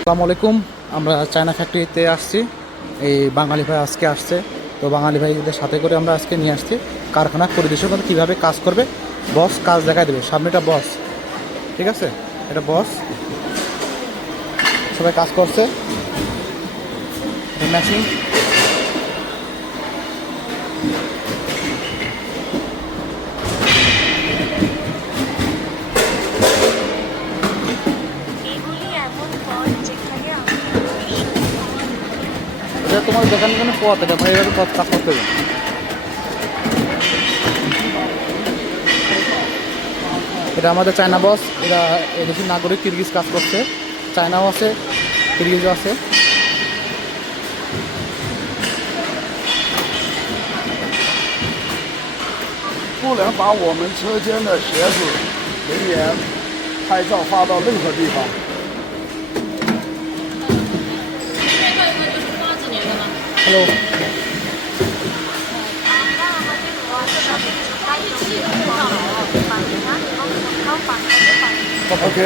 আসসালামু আলাইকুম। আমরা চায়না ফ্যাক্টরিতে আসছি। এই বাঙালি ভাই আজকে আসছে। তো বাঙালি ভাইদের সাথে করে আমরা আজকে নিয়ে আসছি। কারখানা পরিদর্শন করে কীভাবে কাজ করবে? বস কাজ দেখা দেবে। সামনেটা বস। ঠিক আছে? এটা বস। সবাই কাজ করছে। মেশিন এটা তোমার দেখানোর জন্য পথ, এটা ভাই এভাবে পথ কাজ করতে হবে। এটা আমাদের চায়না বস, এরা এদেশের নাগরিক কিরগিজ কাজ করছে। চায়নাও আছে কিরগিজও আছে 不 Hello. 好，OK.